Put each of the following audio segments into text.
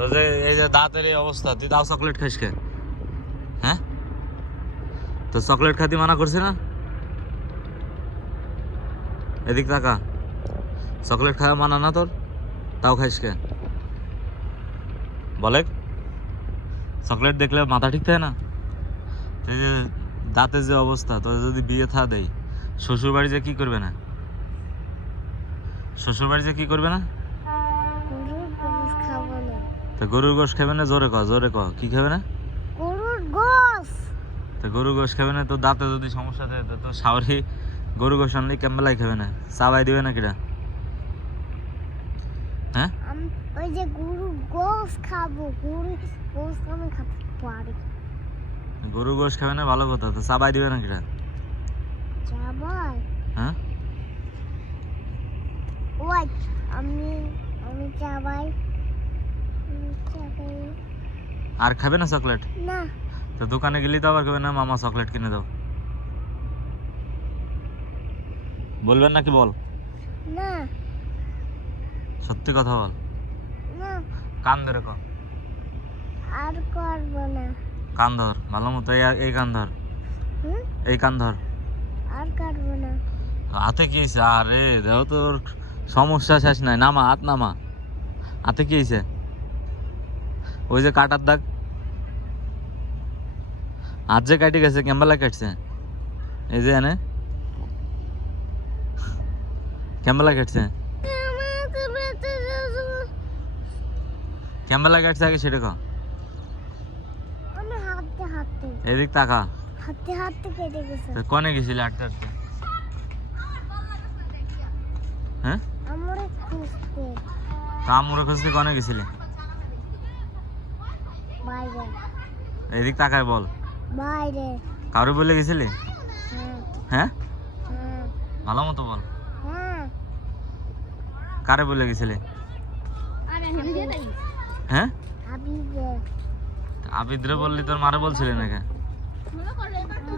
তো যে এই যে দাঁতের এই অবস্থা, তুই তাও চকলেট খাইস কে? হ্যাঁ, তো চকলেট খাইতে মানা করছি না? এদিক তাকা, চকলেট খাওয়া মানা না তোর, তাও খাইস কে? বলে চকলেট দেখলে মাথা ঠিক থাকে না? এই যে দাঁতের যে অবস্থা, তোর যদি বিয়ে থা দেয়, শ্বশুর বাড়ি যে কি করবে না? শ্বশুর বাড়ি যে কি করবে না? তো গরুর গোশ খাবে না? জোরে ক, জোরে ক, কি খাবে না? গরুর গোশ। তো গরুর গোশ খাবে না? তো দাঁতে যদি সমস্যা থাকে তো শাওরি গরু গোশ আনলে কেমবেলাই খাবে না, চাবাই দিবে না কিরা? হ্যাঁ, ওই যে গরু গোশ খাবো, গরু গোশ আমি খেতে পারি। গরু গোশ খাবে না, ভালো কথা, তো চাবাই দিবে না কিরা? চাবাই? হ্যাঁ, ওই আমি আমি চাবাই। চাবাই আর খাবে না চকলেট? না। তো দোকানে গেলি তো আবার খাবে না মামা চকলেট কিনে দাও, বলবেন নাকি? বল, না সত্যি কথা বল, না, কান ধরে ক, আর করবো না। কান ধর ভালো মতো, এই কান ধর, হুম, এই কান ধর। আর কাটবো না। হাতে কি হয়েছে? আরে দেহ, তোর সমস্যা শেষ নাই, নামা হাত নামা। হাতে কি হয়েছে? ওই যে কাটার দাগ, হাত যে কাটি গেছে, কেম্বেলা কাটছে, এই যে এনে কেম্বেলা কাটছে, কেম্বেলা কাটছে আগে সেটা কো। আমি হাঁটতে হাঁটতে এদিক তাকা, হাঁটতে হাঁটতে কেটে গেছে। তো কনে গেছিলি হাঁটতে হাঁটতে? হ্যাঁ, আমারে খুঁজতে তা আমুরে খুঁজতে কনে গেছিলি? বাইরে। এদিক তাকায় বল, বাইরে। কারো বলে গেছিলি? হ্যাঁ হ্যাঁ, হ্যাঁ ভালো মতো বল, হ্যাঁ। কারে বলে গেছিলি? হ্যাঁ, হাবিবে। আবিদ্রে বললি, তোর মারে বলছিলি নাকি?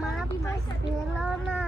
মা তো ছিল না।